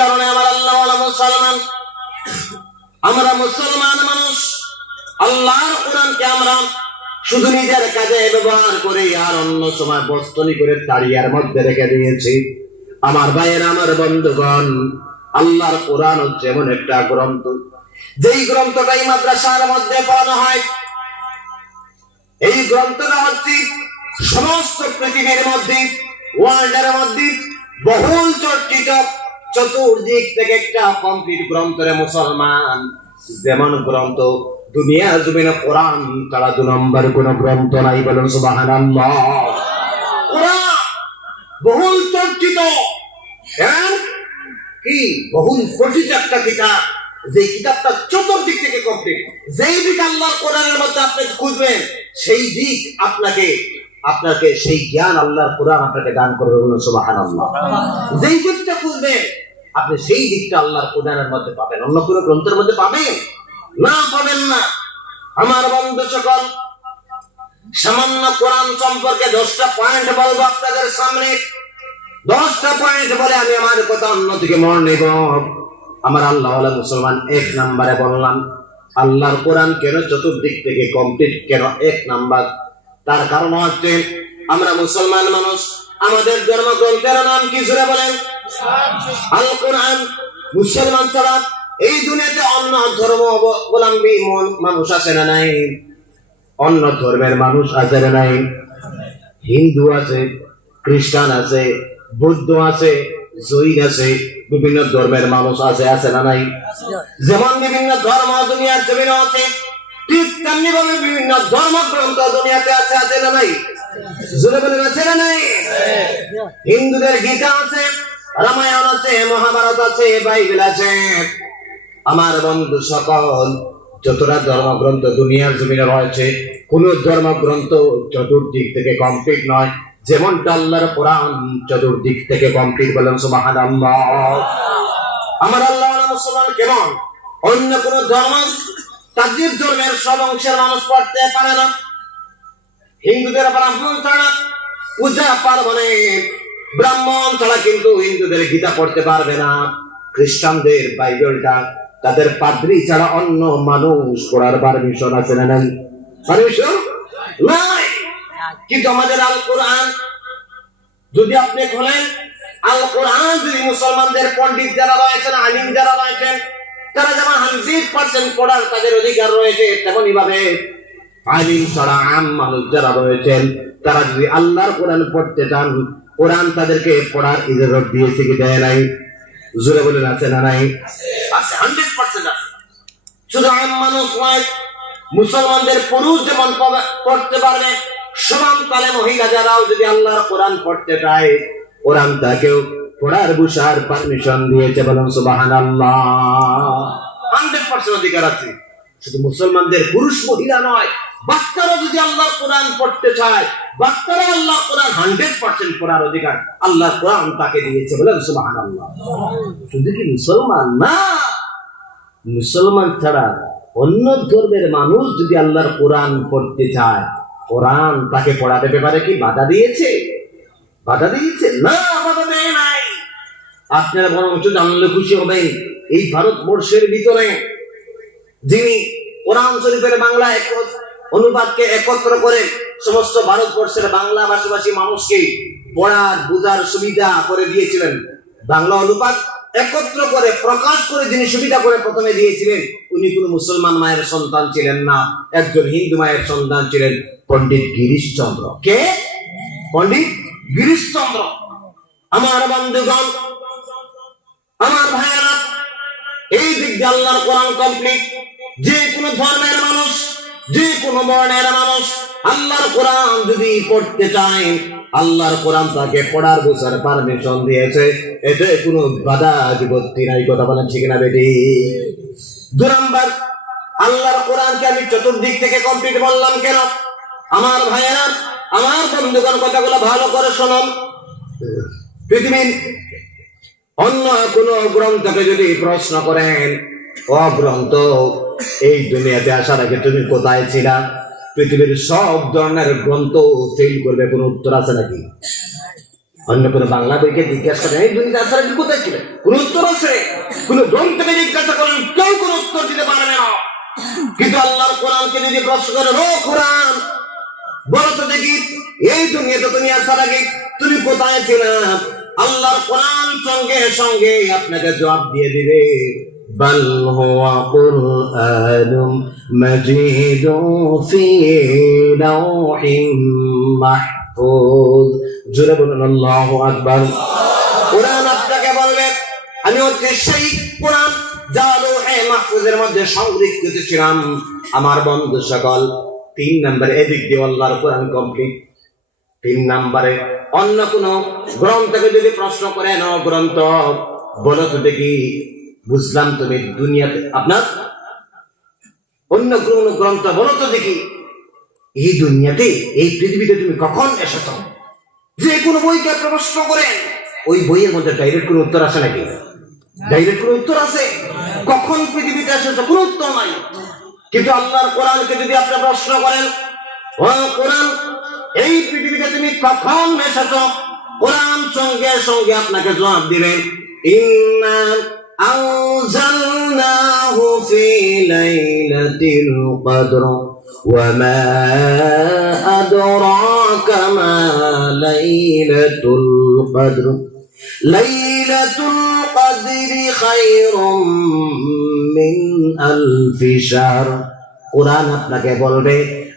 কারণে আমার আল্লাহ মুসলমান, আমরা মুসলমান মানুষ, আল্লাহর কোরআনকে আমরা শুধু নিজের কাজে ব্যবহার করে আর অন্য সময় বস্তনি করে তাড়িয়ার মধ্যে রেখে দিয়েছি। আমার ভাইয়ের, আমার বন্ধুগণ, আল্লাহর কোরআন হচ্ছে এমন একটা গ্রন্থ, যেই গ্রন্থটাই মাদ্রাসার মধ্যে পড়ানো হয়। এই গ্রন্থটা হচ্ছে সমস্ত পৃথিবীর মধ্যে, ওয়ার্ল্ডের মধ্যে বহুল চর্চিত, চতুর্দিক থেকে একটা কমপ্লিট গ্রন্থরে মুসলমান। যেমন গ্রন্থ দুনিয়া জমিনে কোরআন ছাড়া 2 নম্বর কোন গ্রন্থ নাই, বলুন সুবহানাল্লাহ। কোরআন বহুল চর্চিত, কি বহুল পঠিত একটা কিতাব, যে কিতাবটা চতুর্দিক থেকে কমপ্লিট। যেই দিক আল্লাহর কোরআনের মধ্যে আপনি খুঁজবেন, সেই দিক আপনাকে সেই জ্ঞান আল্লাহর কোরআন আপনাকে দান করবে, বলুন সুবহানাল্লাহ। যেই দিকটা খুঁজবেন আপনি সেই দিকটা আল্লাহর কোরআনের মধ্যে পাবেন, অন্য কোনো গ্রন্থের মধ্যে পাবেন না, পাবেন না। আমার বন্ধু সকল, সামান্য কোরআন সম্পর্কে 10টা পয়েন্ট বলবো আপনাদের সামনে। 10টা পয়েন্ট বলে আমি আমার কথা অন্যদিকে মন নেব। আমার আল্লাহ মুসলমান, 1 নম্বরে বললাম আল্লাহর কোরআন কেন চতুর্দিক থেকে কমপ্লিট, কেন 1 নাম্বার? তার কারণ হচ্ছে আমরা মুসলমান মানুষ, আমাদের ধর্মগ্রন্থের নাম কি জোরে বলেন? আল কোরআন। মুসলমান ছাড়া এই দুনিয়াতে অন্য ধর্ম অবলম্বী মানুষ আছে না নাই? অন্য ধর্মের মানুষ আছে না নাই? হিন্দু আছে, খ্রিস্টান আছে, বৌদ্ধ আছে, জৈন আছে, বিভিন্ন ধর্মের মানুষ আছে, আছে না নাই? যেমন বিভিন্ন ধর্ম দুনিয়ার জমিনে আছে, ঠিক তেমনি ভাবে বিভিন্ন ধর্মগ্রন্থ দুনিয়াতে আছে, আছে না নাই? জোরে বলেন, আছে না নাই? হিন্দুদের গীতা আছে, রামায়ণ আছে, মহাভারত আছে, বাইবেল আছে। আমার বন্ধু সকল, যতটা ধর্মগ্রন্থ দুনিয়ার জমিনে রয়েছে, কোন ধর্মগ্রন্থ চতুর্দিক থেকে কমপ্লিট নয়, যেমনটা আল্লাহর কোরআন চতুর্দিক থেকে কমপ্লিট, বলেন সুবহানাল্লাহ। আমার আল্লাহ মুসলমান কেমন? অন্য কোন ধর্ম, তাদের ধর্মের সব অংশের মানুষ পড়তে পারে না। হিন্দুদের ব্রাহ্মণ ছাড়া পূজা পার্বণে ব্রাহ্মণ ছাড়া কিন্তু হিন্দুদের গীতা পড়তে পারবে না। খ্রিস্টানদের বাইবেলটা তাদের পাদ্রী ছাড়া অন্য মানুষ পড়ার পারমিশন আছে না নাই? পারমিশন নাই। কিন্তু আমাদের আল কোরআন যদি আপনি খোলেন, আল কোরআন যদি মুসলমানদের পণ্ডিত যারা রয়েছেন, আলিম যারা রয়েছেন, তারা যেমন 100% পড়ার তাদের অধিকার রয়েছে, তেমনি ভাবে আলিম ছাড়া আম মানুষ যারা রয়েছেন, তারা যদি আল্লাহর কোরআন পড়তে চান, কোরআন তাদেরকে পড়ার ইজাজত দিয়েছে কি দেয় নাই? জোরে বলেন, আছে না নাই? আছে, 100% আছে। শুধু আম মানুষ নয়, মুসলমানদের পুরুষ যেমন পড়তে পারবে, সমান তালে মহিলা যারাও যদি আল্লাহর কোরআন পড়তে চায়, কোরআন তাকেও পড়ার বুঝার পারমিশন দিয়েছে, বলেন সুবহানাল্লাহ। 100% অধিকার আছে। শুধু মুসলমানদের পুরুষ মহিলা নয়, বাচ্চারা যদি আল্লাহর কোরআন পড়তে চায়, বাচ্চারা আল্লাহর কোরআন 100% পড়ার অধিকার আল্লাহর কোরআন তাকে দিয়েছে, বলেন সুবহানাল্লাহ। শুধু কি মুসলমান না, মুসলমান ছাড়া অন্য ধর্মের মানুষ যদি আল্লাহর কোরআন পড়তে চায়, কোরআন তাকে পড়াতে ব্যাপারে কি বাধা দিয়েছে? বাধা দিয়েছে না, বাধা দেয় নাই। আপনারা বরঞ্চ জানলে খুশি হবেন, এই ভারতবর্ষের ভিতরে যিনি কোরআন শরীফের বাংলা অনুবাদকে একত্র করে সমস্ত ভারতবর্ষের বাংলা ভাষাভাষী মানুষকে পড়ার বুঝার সুবিধা করে দিয়েছিলেন, বাংলা অনুবাদ একত্র করে প্রকাশ করে যিনি সুবিধা করে প্রথমে দিয়েছিলেন, উনি কোন মুসলমান মায়ের সন্তান ছিলেন না, একজন হিন্দু মায়ের সন্তান ছিলেন, পণ্ডিত গিরিশচন্দ্র। কে? পণ্ডিত গিরিশচন্দ্র। আমার বন্ধুগণ, আমার ভাইয়েরা, এই দিক দিয়ে আল্লাহর কোরআন কমপ্লিট। যে কোনো ধর্মের মানুষ, যে কোনো বর্ণের মানুষ আল্লাহর কোরআন যদি পড়তে চায়, আল্লাহর কোরআন তাকে পড়ার বোঝার পারমিশন দিয়েছে, এতে কোনো বাধা বিপত্তি নাই। কথা বলেন ঠিক না বেটি? 2 নাম্বার, আল্লাহর কোরআনকে আমি চতুর্দিক থেকে কমপ্লিট বললাম কেন? আমার ভাইয়েরা, আমার বন্ধুগণ, কথাগুলো ভালো করে শুনুন। পৃথিবীর অন্য কোন গ্রন্থকে যদি প্রশ্ন করেন, ও গ্রন্থ, এই দুনিয়াতে আসার আগে তুমি কোথায় ছিলা? পৃথিবীর সব ধরনের গ্রন্থ ফেল করবে, কোন উত্তর আছে নাকি? অন্য কোনো বাংলা বইকে জিজ্ঞাসা করেন এই দুনিয়া আসলে কোথায় ছিল, কোন উত্তর আছে? কোন গ্রন্থকে জিজ্ঞাসা করেন, কেউ কোন উত্তর দিতে পারবে না। কিন্তু আল্লাহর কোরআনকে যদি প্রশ্ন করেন, ও কোরআন বলো তো দেখি এই দুনিয়াতে তুমি আসার আগে তুমি কোথায় ছিলে, আল্লাহর কোরআন সঙ্গে সঙ্গে আপনাকে জবাব দিয়ে দিবে, বাল হুয়া কুরআনুম মাজিদুন ফি লাওহিম মাহফুজ। জোরে বলুন আল্লাহু আকবার। কোরআন আপনাকে বলবে আমি হচ্ছে সেই কোরআন যা লৌহে মাহফুজের মধ্যে সংরক্ষিত ছিলাম। আমার বন্ধু সকল, 3 নম্বরে এদিক দিয়ে আল্লাহর কোরআন কমপ্লিট। 3 নম্বরে অন্য কোন গ্রন্থকে যদি প্রশ্ন করে না, গ্রন্থ বলো তো দেখি বুঝলাম তুমি দুনিয়াতে আপনার অন্য কোন গ্রন্থ বলো তো দেখি এই দুনিয়াতে এই পৃথিবীতে তুমি কখন এসেছ। যে কোনো বইকে প্রশ্ন করেন, ওই বইয়ের মধ্যে ডাইরেক্ট কোনো উত্তর আসে নাকি? ডাইরেক্ট কোনো উত্তর আছে? কখন পৃথিবীতে এসেছ কোনো উত্তর নাই। কিন্তু আল্লাহর কোরআনকে যদি আপনি প্রশ্ন করেন, ও কোরআন এই পৃথিবীতে তুমি কখন এসেছ, কোরআন সঙ্গে সঙ্গে আপনাকে জবাব দিবেন, ইন্না আনজালনাহু ফি লাইলাতিল কদর ওয়া মা আদরাকা মা লাইলাতুল কদর লাইলাতুল কদরি খায়রুম মিন আলফি শাহর। কোরআন আপনাকে বলবে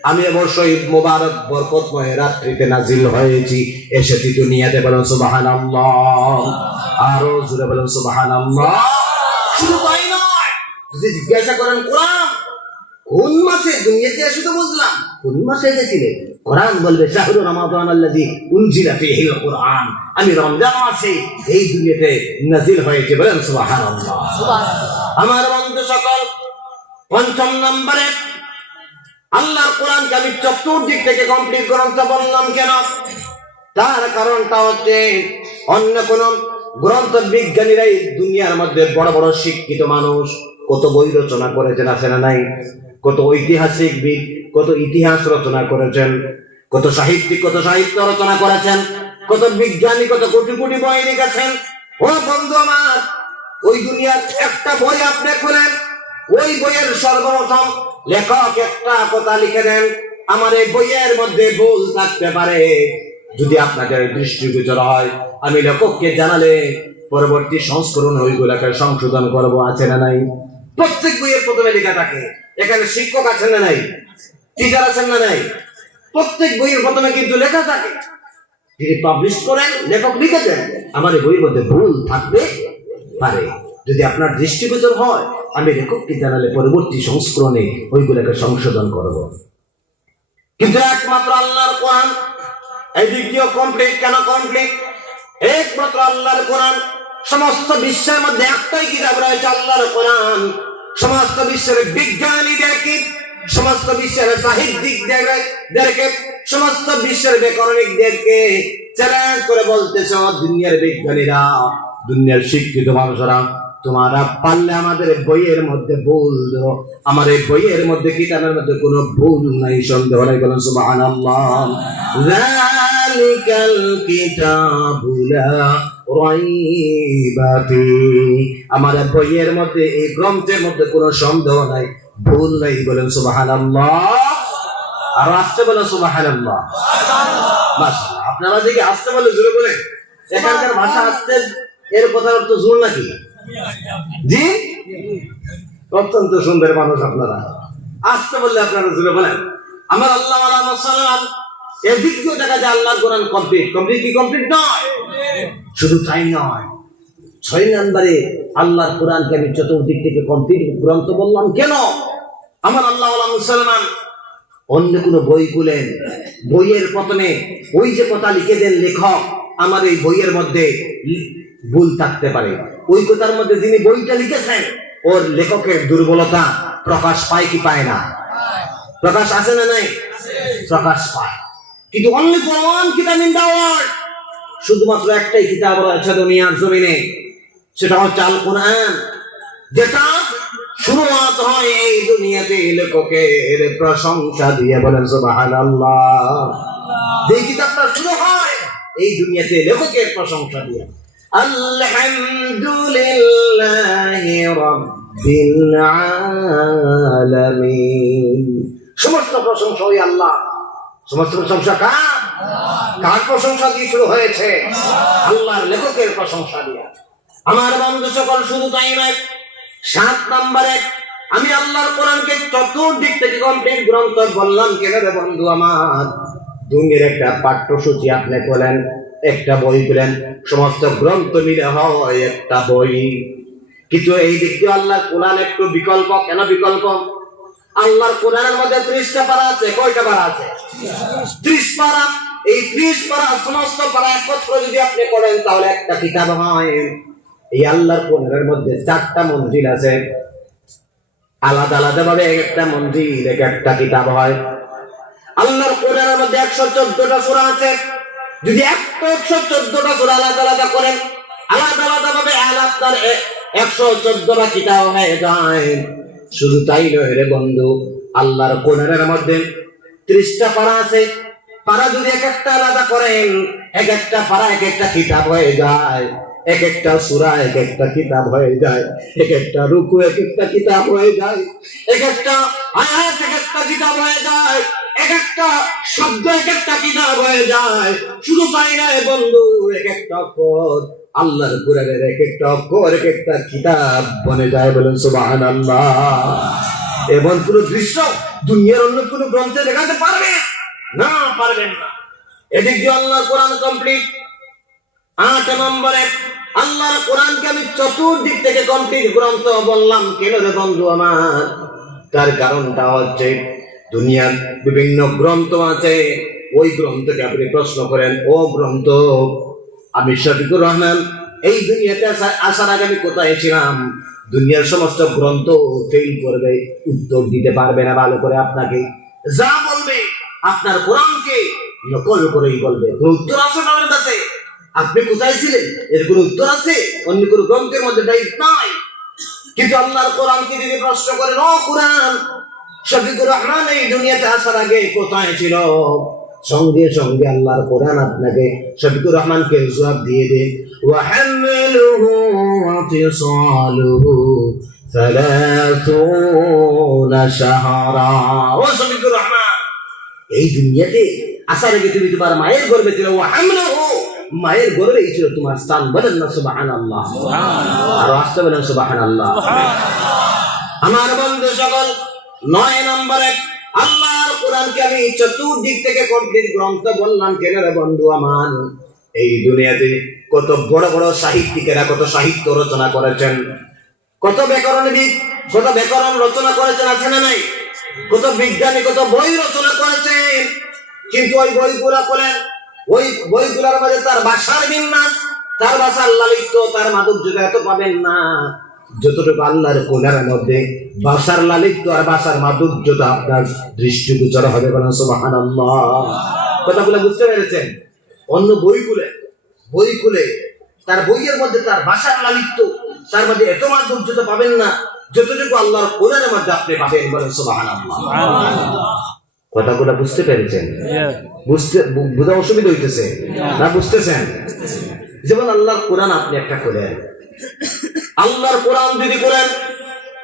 আমি অবশ্যই মুবারক বরকতময় রাত্রিতে নাজিল হয়েছি, এসেছি দুনিয়াতে। বলুন সুবহানাল্লাহ, আরো জোরে বলুন সুবহানাল্লাহ। শুধু তাই নয়, যদি জিজ্ঞাসা করেন কোরআন কোন মাসে দুনিয়াতে এসে, তো বুঝলাম কোন মাসে এসেছিলে, কোরআন বলবে শাহরু রমাদান আল্লাযী উনজিলা ফীহিল কুরআন, আমি রমজান মাসে এই দুনিয়াতে নাজিল হয়েছে। বলেন সুবহানাল্লাহ। আমার বন্ধু সকল, 5 নম্বরে আল্লাহর কোরআনকে আমি চতুর্দিক থেকে কমপ্লিট গ্রন্থ বললাম কেন? তার কারণটা হচ্ছে অন্য কোন গ্রন্থ বিজ্ঞানীরা এই দুনিয়ার মধ্যে বড় বড় শিক্ষিত মানুষ কত বই রচনা করেছেন, আছে না নাই? কত ঐতিহাসিকবিদ কত ইতিহাস রচনা করেছেন, কত সাহিত্যিক কত সাহিত্য রচনা করেছেন, কত বিজ্ঞানী কত কোটি কোটি বই লিখেছেন। ও বন্ধু আমার, ওই দুনিয়ার একটা বই আপনি খোলেন, ওই বইয়ের সর্বপ্রথম লেখক একটা কথা লিখে দেন, আমার এই বইয়ের মধ্যে ভুল থাকতে পারে, যদি আপনাদের দৃষ্টিগোচর হয় আমি লেখককে জানালে পরবর্তী সংস্করণ ওইগুলাকে সংশোধন করবো, আছে না নাই? প্রত্যেক বইয়ের প্রথমে লেখা থাকে, এখানে শিক্ষক আছেন না নাই, টিচার আছেন না নাই, প্রত্যেক বইয়ের প্রথমে কিন্তু লেখা থাকে। তিনি পাবলিশ করেন, লেখক লিখেছেন আমার এই বইয়ের মধ্যে ভুল থাকতে পারে, যদি আপনার দৃষ্টিগোচর হয় আমি লেখককে জানালে পরবর্তী সংস্করণে ওইগুলোকে সংশোধন করব। কিন্তু একমাত্র আল্লাহর কোরআন এই দিক দিয়েও কমপ্লিট। কেন কমপ্লিট? একমাত্র আল্লাহর কোরআন। সমস্ত বিশ্বের মধ্যে একটাই কিতাব রয়েছে, আল্লাহর কোরআন। সমস্ত বিশ্বের বিজ্ঞানীদেরকে, সমস্ত বিশ্বের সাহিত্যিকদেরকে, সমস্ত বিশ্বের ব্যাকরণিকদেরকে চ্যালেঞ্জ করে বলতেছ, দুনিয়ার বিজ্ঞানীরা, দুনিয়ার শিক্ষিত মানুষরা, তোমরা পারলে আমাদের বইয়ের মধ্যে ভুল দাও। আমার এই বইয়ের মধ্যে কিতাবের মধ্যে কোনো ভুল নাই, সন্দেহ নাই। বলেন সুবহানাল্লাহ। যালিকাল কিতাবু লা রাইবা ফীহি, আমার বইয়ের মধ্যে এই গ্রন্থের মধ্যে কোনো সন্দেহ নাই, ভুল নাই। বলেন সুবহানাল্লাহ। আর আসতে বলেন সুবহানাল্লাহ। মাশাআল্লাহ। আপনারা দেখি আসতে বলে জোরে বলেন, এখানকার ভাষা আসতে এর কথার অর্থ জোর নাকি? জি, অত্যন্ত সুন্দর মানুষ আপনারা। আসতে বললে আপনারা জোরে বলেন। আমার আল্লাহ এদিক দিয়ে দেখা যায় আল্লাহর কোরআন কমপ্লিট। কমপ্লিট কি কমপ্লিট নয়? শুধু তাই নয়, 6 নম্বরে আল্লাহর কোরআনকে আমি চতুর্দিক থেকে কমপ্লিট গ্রন্থ বললাম কেন? আমার আল্লাহ মুসলমান অন্য কোনো বই খুলেন, বইয়ের প্রথমে ওই যে কথা লিখে দেন লেখক, আমার এই বইয়ের মধ্যে ভুল থাকতে পারে, ওই কথার মধ্যে যিনি বইটা লিখেছেন ওর লেখকের দুর্বলতা প্রকাশ পায় কি পায় না? প্রকাশ আছে না নাই? প্রকাশ পায়। কিন্তু অনলি ফর ওয়ান কিতাব ইন দা ওয়ার্ল্ড, শুধুমাত্র একটাই কিতাব রয়েছে দুনিয়ার জমিনে, সেটা হচ্ছে আল কোরআন, যেটা শুরুয়াত হয় এই দুনিয়াতে লেখকের প্রশংসা দিয়ে। বলেন সুবহানাল্লাহ। যে কিতাবটা শুরু হয় এই দুনিয়াতে লেখকের প্রশংসা দিয়া। আলহামদুলিল্লাহি রাব্বিল আলামিন। সমস্ত প্রশংসা ওই আল্লাহ। সমস্ত প্রশংসা কার? কার প্রশংসা দিয়ে শুরু হয়েছে? আল্লাহর লেখকের প্রশংসা দিয়া। আমার বন্ধু সকল, শুধু তাই নয়, 7 নম্বরে আমি আল্লাহর কোরআনকে চতুর্দিক থেকে কমপ্লিট গ্রন্থ বললাম কেন রে বন্ধু আমার? দুনিয়ার একটা পাঠ্যসূচি আপনি বলেন, একটা বই পেলেন, সমস্ত গ্রন্থ মিলে হয় একটা বই। কিন্তু এই দিক দিয়ে আল্লাহর কোরআন একটু বিকল্প। কেন বিকল্প? আল্লাহর কোরআনের মধ্যে 30টা পারা আছে। কয়টা পারা আছে? 30 পারা। এই 30 পারা সমস্ত পারা একত্র যদি আপনি পড়েন তাহলে একটা কিতাব হয়। এই আল্লাহর কোরআনের মধ্যে 4টা মঞ্জিল আছে, আলাদা আলাদা ভাবে একটা মঞ্জিল, একটা কিতাব হয়। আল্লাহর কোরআনের মধ্যে 114টা সূরা আছে। যদি 114টা সূরা আলাদা আলাদা করেন, আলাদা আলাদা ভাবে আপনার 114টা কিতাব হয়ে যায়। শুধু তাই নয় রে বন্ধু, আল্লাহর কোরআনের মধ্যে 30টা পারা আছে। পারা যদি এক একটা আলাদা করেন, এক একটা পারা এক একটা কিতাব হয়ে যায়। এক একটা সূরা এক একটা কিতাব হয়ে যায়। এক একটা রুকু এক একটা কিতাব হয়ে যায়। এক একটা আয়াত এক একটা কিতাব হয়ে যায়। এক একটা শব্দ এক একটা কিতাব হয়ে যায়। শুধু তাই নয় বন্ধু, এক একটা অক্ষর আল্লাহর কোরআনের এক একটা অক্ষর এক একটা কিতাব বনে যায়। বলেন সুবহানাল্লাহ। এবং পুরো দৃশ্য দুনিয়ার অন্য কোনো গ্রন্থে দেখাতে পারবে না, পারবেন না। এদিক দিয়ে আল্লাহর কোরআন কমপ্লিট। 8 নম্বরে আল্লাহর কোরআনকে আমি চতুর্দিক থেকে কমপ্লিট গ্রন্থ বললাম কেন রে বন্ধু আমার? তার কারণটা হচ্ছে দুনিয়ার বিভিন্ন গ্রন্থ আছে, ওই গ্রন্থকে আপনি প্রশ্ন করেন, ও গ্রন্থ, আমি শফিকুর রহমান এই দুনিয়াতে আসার আগে আমি কোথায় ছিলাম? দুনিয়ার সমস্ত গ্রন্থ ফেল করবে, উত্তর দিতে পারবে না ভালো করে। আপনাকে যা বলবে আপনার কোরআনকে নকল করেই বলবে। কোন উত্তর আছে আপনার কাছে? আপনি কোথায় ছিলেন এর কোন উত্তর আছে? অন্য কোন গ্রন্থের মধ্যে নাই। কিন্তু আল্লাহর কোরআনকে যদি প্রশ্ন করেন, ও কোরআন, শফিকুর রহমান এই দুনিয়াতে আসার আগে কোথায় ছিল? সঙ্গে সঙ্গে আল্লাহর কোরআন আপনাকে শফিকুর রহমানকে জবাব দিয়ে দেন, ওয়া হামলুহু ওয়া ফিসালুহু 30 শাহরা। ও শফিকুর রহমান, এই দুনিয়াতে আসার আগে তুমি তোমার মায়ের গর্ভে ছিল। ওয়া হামলুহু, মায়ের গর্ভেই ছিল তোমার স্থান। বলেন না সুবহানাল্লাহ। আর আসতে বলেন সুবহানাল্লাহ। আমার বন্ধু সকল, 9 নম্বরে আল্লাহর কোরআনকে আমি চতুর্দিক থেকে কমপ্লিট গ্রন্থ বললাম কেন রে বন্ধু আমার? এই দুনিয়াতে কত বড় বড় সাহিত্যিকেরা কত সাহিত্য রচনা করেছেন, কত ব্যাকরণবিদ কত ব্যাকরণ রচনা করেছেন, আছে না নাই? কত বিজ্ঞানী কত বই রচনা করেছেন। কিন্তু ওই বইগুলা করেন, ওই বইগুলার মধ্যে তার ভাষার বিন্যাস, তার ভাষার লালিত্য, তার মাধুর্যতা এত পাবেন না যতটুকু আল্লাহর কোরআনের মধ্যে ভাষার লালিত্য আর ভাষার মাধুর্যতা আপনার দৃষ্টিগোচর হবে। বলেন সুবহানাল্লাহ। কথাগুলো বুঝতে পেরেছেন? অন্য বই খুলে তার বইয়ের মধ্যে তার ভাষার লালিত্য, তার মধ্যে এত মাধুর্যতা পাবেন না যতটুকু আল্লাহর কোরআনের মধ্যে আপনি পাবেন। বলেন সুবহানাল্লাহ। কথাগুলো বুঝতে পেরেছেন? বুঝতে অসুবিধা হইতেছে না? বুঝতেছেন? যেমন আল্লাহর কোরআন আপনি একটা করেন, আল্লাহর কোরআন যদি করেন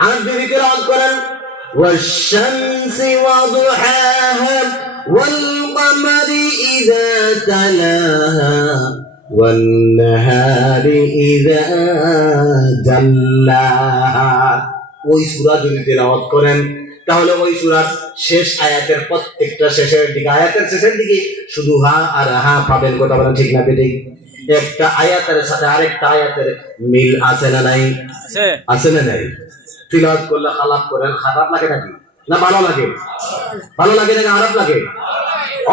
আর যদি তেলাওয়াত করেন, ওয়াশ-শামসি ওয়া-দুহাহা ওয়াল-কমারি ইযা তালাহা ওয়ান-নাহারি ইযা জাল্লাহা, ওই সূরা যদি তেলাওয়াত করেন তাহলে ওই সূরার শেষ আয়াতের প্রত্যেকটা শেষের দিকে, আয়াতের শেষের দিকে শুধু হা আর হা পাবেন। কথা বলেন ঠিক না বেঠিক? একটা আয়াতের সাথে আরেকটা আয়াতের মিল আছে না নাই? আছে না নাই? তিলাওয়াত করলে খালাপ করেন, খারাপ লাগে নাকি? না ভালো লাগে? ভালো লাগে না খারাপ লাগে?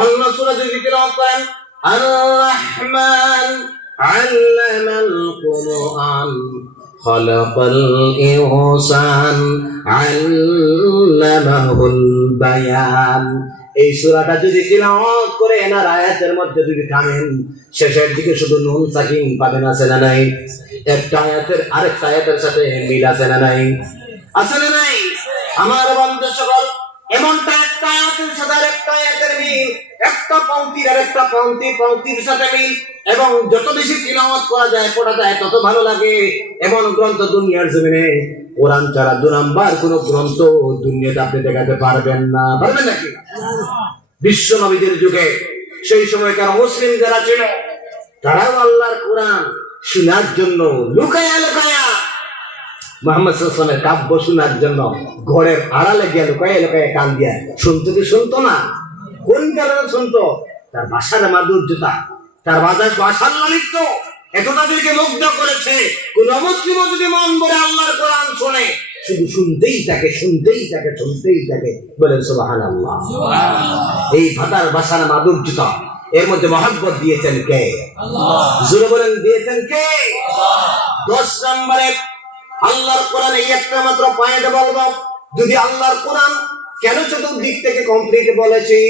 অন্য সূরা যদি তিলাওয়াত করেন, আর রহমান আল্লামাল কুরআন খালাকাল ইনসান আল্লামাহুল বায়ান, এই সূরাটা যদি তিলাওয়াত করে এনার আয়াতের মধ্যে যদি থামেন, শেষের দিকে শুধু নুন সাকিন পাবেন। আছে না নাই? একটা আয়াতের আরেকটা আয়াতের সাথে মিল আছে না নাই? আছে না নাই? আমার বন্ধু সকল, এমনটা একটা আয়াতের সাথে আরেকটা আয়াতের মিল, একটা পংক্তির আর একটা পংক্তির সাথে মিল, এবং যত বেশি তিলাওয়াত করা যায়, পড়া যায়, তত ভালো লাগে। এমন গ্রন্থ দুনিয়ার জমিনে কোরআন ছাড়া 2 নাম্বার কোন গ্রন্থ দুনিয়াতে আপনি দেখাতে পারবেন না। পারবেন নাকি? বিশ্ব নবীদের যুগে সেই সময়কার মুসলিম যারা ছিল, তারাও আল্লাহর কোরআন শোনার জন্য লুকায়া লুকায়া, মুহাম্মদ সাল্লাল্লাহু আলাইহি ওয়াসাল্লামের কাব্য শোনার জন্য ঘরের আড়ালে গিয়ে লুকায়া লুকায়া কান দিয়া শুনতো কি শুনতো না? কোন কারণে শুনতো? তার ভাষার মাধুর্যতা, তার ভাষার লালিত্য এত তাদেরকে মুগ্ধ করেছে। কোন মুসলিম যদি মন ভরে আল্লাহর কোরআন শোনে, শুধু শুনতেই থাকে, শুনতেই থাকে, শুনতেই থাকে। বলেন সুবহানাল্লাহ। এই ভাষার মাধুর্যতা, এর মধ্যে মহব্বত দিয়েছেন কে? আল্লাহ। জোরে বলেন, দিয়েছেন কে? আল্লাহ। 10 নম্বরে আল্লাহর কোরআন, এই একটা মাত্র পয়েন্ট বলবো। যদি আল্লাহর কোরআন কেন চতুর্দিক থেকে কমপ্লিট বলেছি,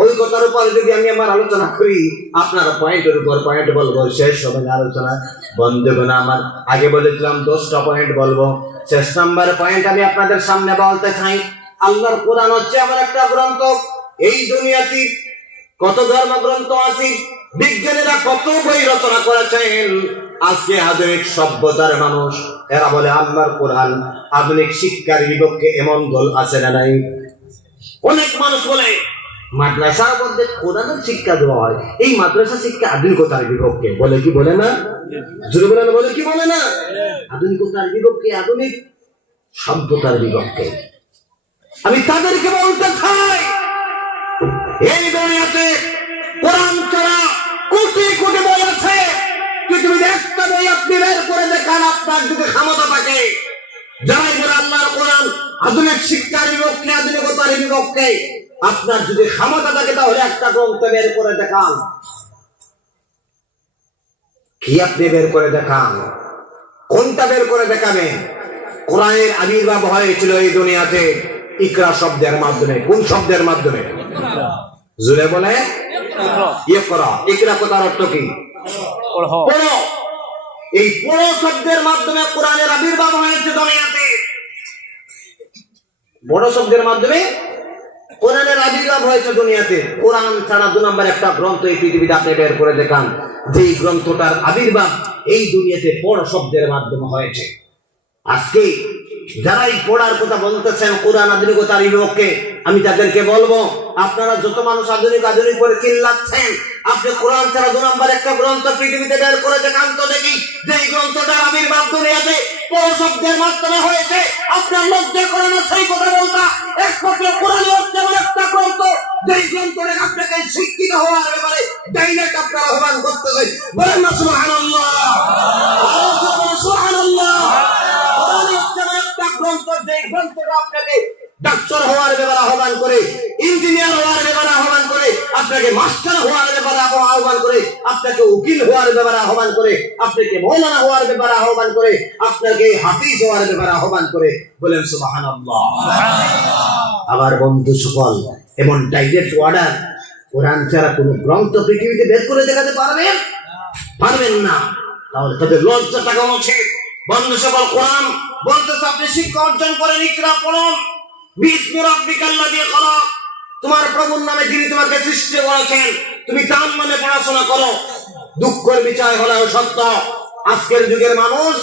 ওই কথার উপর যদি আমি আমার আলোচনা করি, আপনারা পয়েন্টের উপর পয়েন্ট বলবো, শেষ হবে না আলোচনা, বন্ধ হবে না আমার। আগে বলেছিলাম 10টা পয়েন্ট বলবো, শেষ নাম্বার পয়েন্ট আমি আপনাদের সামনে বলতে চাই। আল্লাহর কোরআন হচ্ছে আমার একটা গ্রন্থ। এই দুনিয়াতে কত ধর্মগ্রন্থ আছে, বিজ্ঞানীরা কত বই রচনা করেছেন। আজকে আধুনিক সভ্যতার মানুষ, এরা বলে আল্লাহর কোরআন আধুনিক শিক্ষার বিপক্ষে। এমন দল আছে না নাই? অনেক মানুষ বলে মাদ্রাসার মধ্যে কোরআনের শিক্ষা দেওয়া হয়, এই মাদ্রাসা শিক্ষা আধুনিকতার বিপক্ষে। বলে কি বলে না? জোরে বলেন, বলে কি বলে না? আধুনিকতার বিপক্ষে, আধুনিক সভ্যতার বিপক্ষে। আমি তাদেরকে বলতে চাই, এই দুনিয়াতে কোরআন ছাড়া কোটি কোটি বই আছে। পৃথিবীর একটা বই আপনি বের করে দেখান, আপনার যদি ক্ষমতা থাকে, যারাই বলে আল্লাহর কোরআন আধুনিক শিক্ষার বিপক্ষে, আধুনিকতার বিপক্ষে, আপনার যদি ক্ষমতা থাকে, তাহলে একটা গ্রন্থ বের করে দেখান। কি আপনি বের করে দেখান? কোনটা বের করে দেখাবেন? কোরআনের আবির্ভাব হয়েছিল এই দুনিয়াতে ইকরা শব্দের মাধ্যমে। কোন শব্দের মাধ্যমে? জুড়ে বলে ইকরা। ইকরা কথার অর্থ কি? পড়ো। এই পড়ো শব্দের মাধ্যমে কোরআনের আবির্ভাব হয়েছে দুনিয়াতে। বড় শব্দের মাধ্যমে কোরআনের আবির্ভাব হয়েছে দুনিয়াতে। কোরআন ছাড়া 2 নম্বর একটা গ্রন্থ এই পৃথিবীতে আপনি বের করে দেখান, যে গ্রন্থটার আবির্ভাব এই দুনিয়াতে বড় শব্দের মাধ্যমে হয়েছে। আজকে যারাই পড়ার কথা বলতেছেন কোরআন আধুনিকতার বিপক্ষে, আমি তাদেরকে বলবো, আপনারা যত মানুষ আধুনিক আধুনিক করে চিল্লাচ্ছেন, আপনি কোরআন ছাড়া 2 নম্বর একটা গ্রন্থ পৃথিবীতে বের করে দেখান তো দেখি, যে গ্রন্থটার আবির্ভাব দুনিয়াতে বড় শব্দের মাধ্যমে হয়েছে। আপনার লজ্জা করে না সেই কথা বলতা? একমাত্র কোরআন হচ্ছে এমন একটা গ্রন্থ, যেই গ্রন্থটা আপনাকে শিক্ষিত হওয়ার ব্যাপারে ডাইরেক্ট আপনারা আহ্বান করতেছেন। বলেন না সুবহানাল্লাহ, সুবহানাল্লাহ। কোরআন হচ্ছে এমন একটা গ্রন্থ, যেই গ্রন্থটা আপনাকে ডাক্তার হওয়ার ব্যাপারে আহ্বান করে, ইঞ্জিনিয়ার হওয়ার ব্যাপারে আহ্বান করে, আপনাকে মাস্টার হওয়ার ব্যাপারে আহ্বান করে, আপনাকে উকিল হওয়ার ব্যাপারে আহ্বান করে, আপনাকে মৌলানা হওয়ার ব্যাপারে আহ্বান করে, আপনাকে হাফিজ হওয়ার ব্যাপারে আহ্বান করে। বলেন সুবহানাল্লাহ। আবার বন্ধু সকল, এমন ডাইরেক্ট অর্ডার কোরআন ছাড়া কোন গ্রন্থ পৃথিবীতে বের করে দেখাতে পারবেন না। তাহলে তাদের লজ্জা থাকা উচিত। বন্ধু সকল, কোরআন বলতেছে আপনি শিক্ষা অর্জন করেন, ইকরা পড়ুন। বিসমি রাব্বিকাল্লাযী খলাক, তোমার প্রভুর নামে যিনি তোমাকে সৃষ্টি করেছেন, তুমি তার নামে পড়াশোনা করো। দুঃখের বিষয় হলো সত্য, আজকের যুগের মানুষ,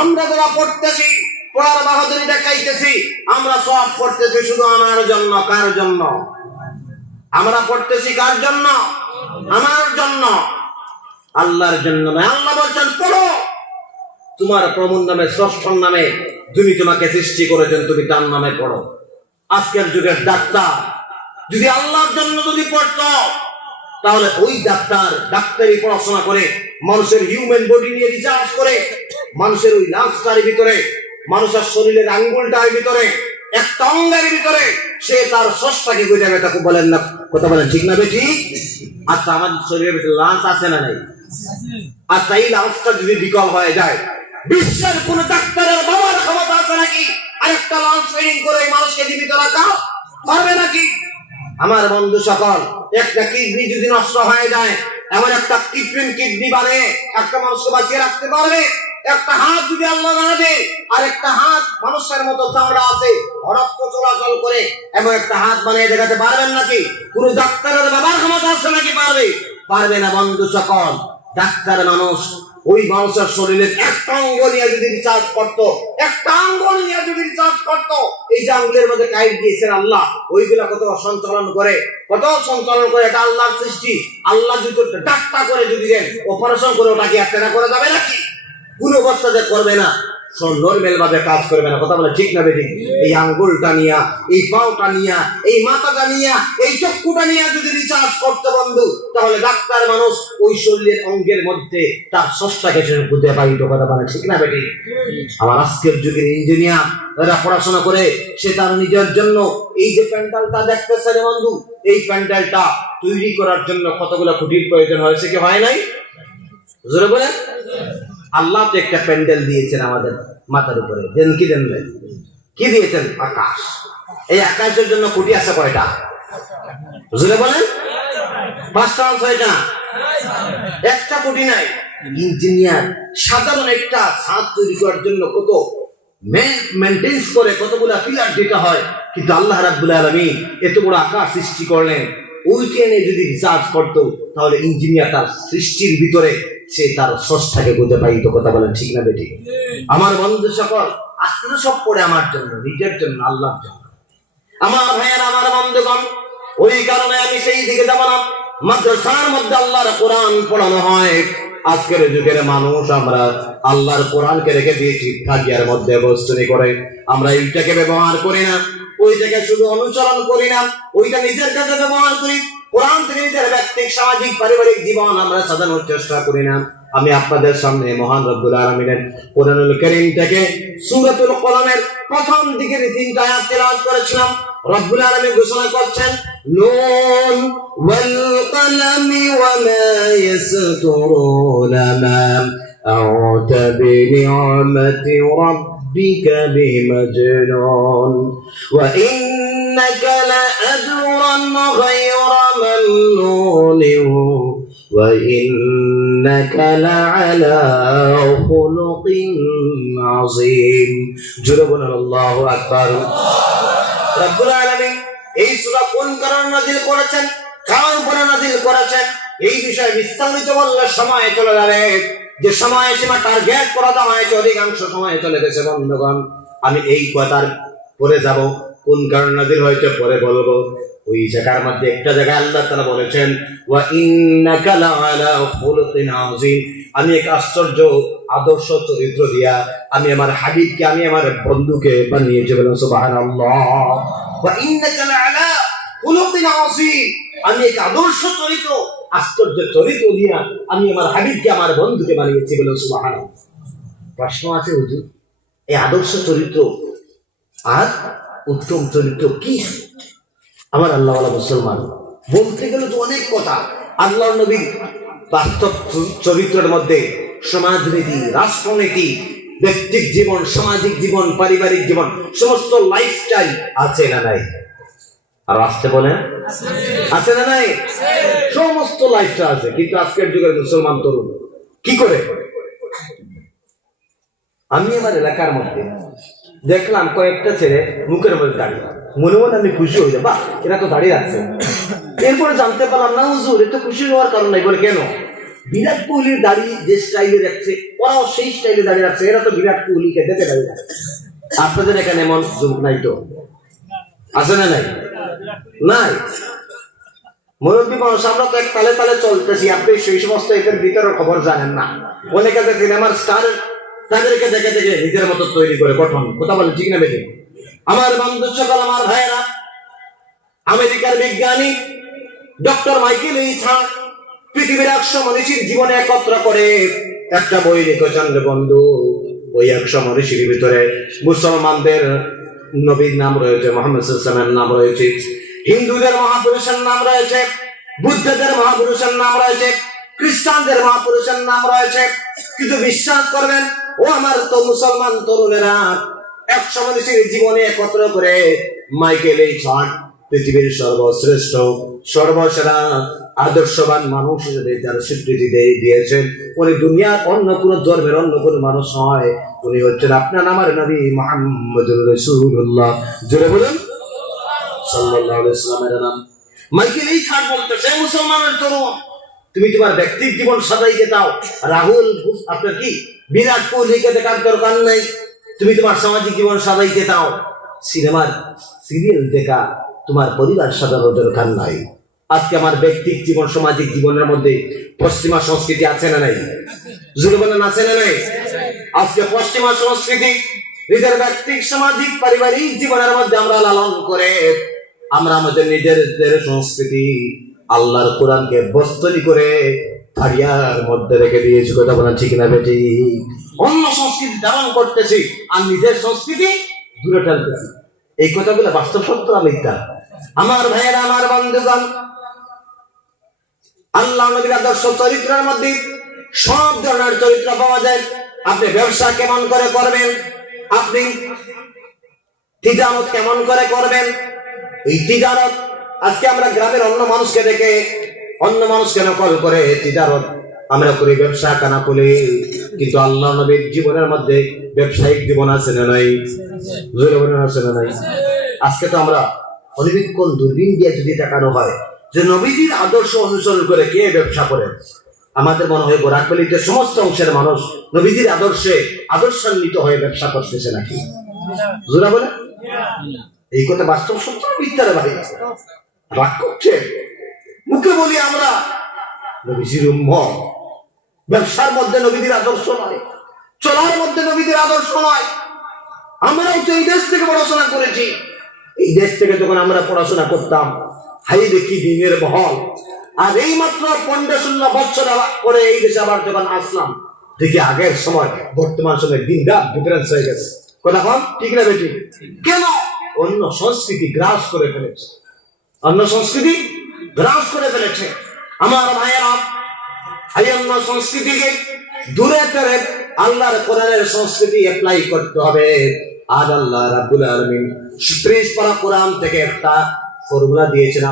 আমরা যারা পড়তেছি, পড়ার বাহাদুরি দেখাইতেছি, আমরা সব পড়তেছি শুধু আমার জন্য। কার জন্য? আমরা পড়তেছি কার জন্য? আমার জন্য, আল্লাহর জন্য নয়। আল্লাহ বলছেন পড়ো, তোমার প্রভুর নামে, স্রষ্টার নামে যিনি তোমাকে সৃষ্টি করেছেন, তুমি তার নামে পড়ো। আজকের যুগের ডাক্তার যদি আল্লাহর জন্য যদি পড়তো, তাহলে ওই ডাক্তারি পড়াশোনা করে, মানুষের হিউম্যান বডি নিয়ে রিসার্চ করে, মানুষের ওই লাংসটার ভিতরে, মানুষের শরীরের আঙ্গুলটার ভিতরে, একটা অঙ্গের ভিতরে সে তার স্রষ্টাকে বুঝাবে। তাকে বলেন না, কথা বলেন ঠিক না বেটি? আচ্ছা, আমাদের শরীরের ভিতরে লাংস আছে না নাই? আচ্ছা, এই লাংসটা যদি বিকল হয়ে যায়, বিশ্বের কোন ডাক্তারের বাবার ক্ষমতা আছে নাকি আরেকটা লাংস ট্রেনিং করে মানুষকে জীবিত রাখা? পারবে নাকি? আমার বন্ধু সকল, একটা কিডনি যদি নষ্ট হয়ে যায়, এমন একটা কৃত্রিম কিডনি বানিয়ে একটা মানুষকে বাঁচিয়ে রাখতে পারবে? একটা হাত যদি আল্লাহ না দেয়, আর একটা হাত মানুষের মতো চামড়া আছে, রক্ত চলাচল করে, এমন একটা হাত বানিয়ে দেখাতে পারবেন নাকি? কোন ডাক্তারের বাবার ক্ষমতা আছে নাকি? পারবে না বন্ধু সকল। ডাক্তার মানুষ, ওই মানুষের শরীরের একটা অঙ্গ নিয়ে যদি রিচার্জ করতো, একটা আঙ্গুল নিয়ে যদি রিচার্জ করতো, এই যে আঙ্গুলের মধ্যে কাইট দিয়েছেন আল্লাহ, ওইগুলা কত সঞ্চালন করে, এটা আল্লাহর সৃষ্টি। আল্লাহ যদি ডাক্তার করে যদি দেন, অপারেশন করে ওটাকে একটা না করে যাবে নাকি? কোন অবস্থাতে করবে না, নর্মাল ভাবে কাজ করবে না। কথা বলে ঠিক না বেঠিক? এই আঙ্গুলটা নিয়া, এই পাওটা নিয়া, এই মাথাটা নিয়া, এই চক্ষুটা নিয়া যদি রিচার্জ করতে বন্ধু, তাহলে ডাক্তার মানুষ ওই শরীরের অঙ্গের মধ্যে তার স্রষ্টাকে সে খুঁজে পাইত। কথা বলে ঠিক না বেঠিক? আমার আজকের যুগের ইঞ্জিনিয়ার যারা পড়াশোনা করে, সে তার নিজের জন্য এই যে প্যান্ডেলটা দেখতেছে রে বন্ধু, এই প্যান্ডেলটা তৈরি করার জন্য কতগুলো কোটির প্রয়োজন হয়েছে কি হয় নাই? জোরে বলে। আল্লাহ তো একটা প্যান্ডেল দিয়েছেন আমাদের মাথার উপরে, দেন কি দেন নাই? কি দিয়েছেন? আকাশ। এই আকাশের জন্য কোটি আছে কয়টা? বুঝলে বলেন? 5টা 6টা? একটা কোটি নাই। ইঞ্জিনিয়ার সাধারণ একটা ছাদ তৈরি করার জন্য কত মেইনটেইন করে, কতগুলা পিলার দিতে হয়, কিন্তু আল্লাহ রাব্বুল আলামিন এত বড় আকাশ সৃষ্টি করলেন। ওইখানে যদি রিসার্চ করতো, তাহলে ইঞ্জিনিয়ার তার সৃষ্টির ভিতরে সে তার স্রষ্টাকে খুঁজে পাইতো। কথা বলেন ঠিক না বেঠিক? আমার বন্ধু সকল, আজকে সব পড়ে আমার জন্য, নিজের জন্য, আল্লাহর জন্য। আমার ভাইয়ের, আমার বন্ধুগণ, ওই কারণে আমি সেই দিকে যাব না। মাদ্রাসার মধ্যে আল্লাহর কোরআন পড়ানো হয়। আজকের যুগের মানুষ আমরা আল্লাহর কোরআনকে রেখে দিয়েছি কাজিয়ার মধ্যে বস্তুনি করে। আমরা এইটাকে ব্যবহার করি না, ওইটাকে শুধু অনুসরণ করি না, ওইটা নিজের কাছে ব্যবহার করি। কোরআন থেকে নিজের ব্যক্তিক, সামাজিক, পারিবারিক জীবন আমরা সাজানোর চেষ্টা করি না। আমি আপনাদের সামনে মহান রব্বুল আলামিনের কোরআনুল কারীম থেকে সূরাতুল কলমের প্রথম দিকের 3টা আয়াত তেলাওয়াত করেছিলাম। রব্বুল আলামিন ঘোষণা করছেন, নুন ওয়াল কলমি ওয়া মা ইয়াসতুরুনা মা আ'তা বিনি'মাতি রাব্বিকা বিমাজনুন ওয়া ইন্নাকা লাআজরান গায়রা মামনুন ওয়া ইন্নাকা লাআলা খুলুকিন আযীম। জোরে বলুন আল্লাহু আকবার। রব্বুল আলামিন এই সূরা কোন কারণে নাযিল করেছেন, কার উপরে নাযিল করেছেন, এই বিষয়ে বিস্তারিত বললে সময় চলে যাবে। যে সময় সীমা টার্গেট করা দেওয়া হয়েছে, অধিকাংশ সময় চলে গেছে বন্ধুগণ। আমি এই কথার পরে যাব, কোন কারণে নাযিল হয়েছে পরে বলবো। ওই জায়গার মধ্যে একটা জায়গায় আল্লাহ তাআলা বলেছেন, ওয়া ইন্নাকা লাআলা খুলুকিন আযীম। আমি এক আশ্চর্য আদর্শ চরিত্র দিয়া আমি আমার হাবিবকে, আমি আমার বন্ধুকে বানিয়েছি। বলেন সুবহানাল্লাহ। ওয়া ইন্নাকা লাআলা খুলুকিন আযীম। আমি এক আদর্শ চরিত্র, আশ্চর্য চরিত্র দিয়া আমি আমার হাবিবকে, আমার বন্ধুকে বানিয়েছি। বলেন সুবহানাল্লাহ। প্রশ্ন আছে, হুজুর এই আদর্শ চরিত্র আর উত্তম চরিত্র কি? আমার আল্লাহওয়ালা মুসলমান, বলতে গেলে তো অনেক কথা। আল্লাহর নবীর বাস্তব চরিত্রের মধ্যে সমাজনীতি, রাষ্ট্রনীতি, ব্যক্তিক জীবন, সামাজিক জীবন, পারিবারিক জীবন, সমস্ত লাইফস্টাইল আছে না নাই? আর আসতে বলেন আছে না নাই? সমস্ত লাইফস্টাইল আছে। কিন্তু আজকের যুগের মুসলমান তরুণ কি করে? আমি আমার এলাকার মধ্যে দেখলাম কয়েকটা ছেলে মুখের মধ্যে দাঁড়িয়ে, মনে মনে আমি খুশি হয়ে যাবো, এরা তো দাঁড়িয়ে আছে। এরপরে জানতে পারলাম, না হুজুর এত খুশি হওয়ার কারণ নাই। বলে কেন? বিরাট কোহলির দাড়ি যে স্টাইলে রাখছে, ওরাও সেই স্টাইলে দাঁড়িয়ে রাখছে। এরা তো বিরাট কোহলিকে দেখে দাঁড়িয়ে রাখছে। আপনাদের এখানে এমন যুগ নাই তো? আছে না নাই? নাই। মুরব্বী মানুষ, আমরা তো এক তালে তালে চলতেছি। আপনি সেই সমস্ত এদের ভিতরের খবর জানেন না। অনেকে সিনেমার স্টার তাদেরকে দেখে দেখে নিজের মতো তৈরি করে গঠন। কথা বলে ঠিক না বেশি? আমার বন্ধু সকল, আমার ভাইয়েরা, আমেরিকার বিজ্ঞানী ডক্টর মাইকেল এইচার্ড পৃথিবীর 100 মনীষীর জীবনে একত্র করে একটা বই লিখেছেন রে বন্ধু। ওই 100 মনীষীর ভিতরে মুসলমানদের নবীর নাম রয়েছে, মুহাম্মদ সাল্লাল্লাহু আলাইহি ওয়াসাল্লামের নাম রয়েছে, হিন্দুদের মহাপুরুষের নাম রয়েছে, বুদ্ধদের মহাপুরুষের নাম রয়েছে, খ্রিস্টানদের মহাপুরুষের নাম রয়েছে। কিন্তু বিশ্বাস করবেন ও আমার তো মুসলমান তরুণেরা, 100 মনীষীর জীবনে একত্র করে মাইকেল এইচার্ড পৃথিবীর সর্বশ্রেষ্ঠ, সর্বসেরা আদর্শবান মানুষ হিসেবে যার স্বীকৃতি দিয়েছেন, উনি দুনিয়ার অন্য কোন ধর্মের অন্য কোন মানুষ নয়, উনি হচ্ছেন আপনার আমার নবী মুহাম্মদুর রাসূলুল্লাহ। জোরে বলুন সাল্লাল্লাহু আলাইহি ওয়াসাল্লামের নাম। মাইকেল এই ছাড় বলতেছে, মুসলমানের তরুণ, তুমি তোমার ব্যক্তিগত জীবন সাজাইতে দাও। রাহুল আপনার কি বিরাট কোহলিকে দেখার দরকার নাই, তুমি তোমার সামাজিক জীবন সাজাইতে দাও। সিনেমার সিরিয়াল দেখা তোমার পরিবার সাজানোর দরকার নাই। আজকে আমার ব্যক্তিগত জীবন সামাজিক জীবনের মধ্যে পশ্চিমা সংস্কৃতি আছে না নাই? জোরে বলেন আছে না নাই? আজকে পশ্চিমা সংস্কৃতি নিজের ব্যক্তিগত সামাজিক পারিবারিক জীবনের মধ্যে আমরা লালন করে আমরা আমাদের নিজেদের সংস্কৃতি আল্লাহর কোরআনকে বস্তনি করে ফারিয়ার মধ্যে রেখে দিয়েছি। কথা বলেন ঠিক না বেটি? অন্য সংস্কৃতি ধারণ করতেছি আর নিজের সংস্কৃতি দূরে ঠেলতেছি। এই কথাগুলো বাস্তব সত্য না মিথ্যা? আমার ভাইয়েরা, আমার বন্ধুগণ, আল্লাহ নবীর আদর্শ চরিত্রের মধ্যে সব ধরনের চরিত্র পাওয়া যায়। আপনি ব্যবসা কেমন করে করবেন, আপনি তিজারত কেমন করে করবেন, এই তিজারত আজকে আমরা গ্রামের অন্য মানুষকে দেখে অন্য মানুষকে নকল করে তিজারত আমরা করি, ব্যবসা কানা করি, কিন্তু আল্লাহ নবীর জীবনের মধ্যে ব্যবসায়িক জীবন আছে না নাই? জোরে বলেন আছে না নাই? আজকে তো আমরা অনিবীক্ষণ দূরবীন দিয়ে যদি দেখানো হয় যে নবীজির আদর্শ অনুসরণ করে কে ব্যবসা করে, আমাদের মনে হয় গোরাকবালিতে সমস্ত অংশের মানুষ নবীজির আদর্শে আদর্শান্বিত হয়ে ব্যবসা করতেছে নাকি? জোরা বলে এই কথা বাস্তব সত্য মিথ্যারে ভাই রাগ করছে? মুখে বলি আমরা নবীজির উম্মত, ব্যবসার মধ্যে নবীজির আদর্শ নয়, চলার মধ্যে নবীজির আদর্শ নয়। আমরাও তো এই দেশ থেকে পড়াশোনা করেছি, এই দেশ থেকে যখন আমরা পড়াশোনা করতাম হাই দেখি দিনের বহল, আর এই মাত্র 15-16 বছর পরে এই দেশে আবার যখন আসলাম দেখি আগের সময় বর্তমান সময় দিন রাত ডিফারেন্স হয়ে গেছে। কথা কম ঠিক না বেটি? কেন? অন্য সংস্কৃতি গ্রাস করে ফেলেছে, অন্য সংস্কৃতি গ্রাস করে ফেলেছে। আমার ভাইয়েরা, এই অন্য সংস্কৃতিকে দূরে করে আল্লাহর কোরআনের সংস্কৃতি অ্যাপ্লাই করতে হবে। আজ আল্লাহ রাব্বুল আলামিন 30 পারা কোরআন থেকে একটা ফর্মুলা দিয়েছেন।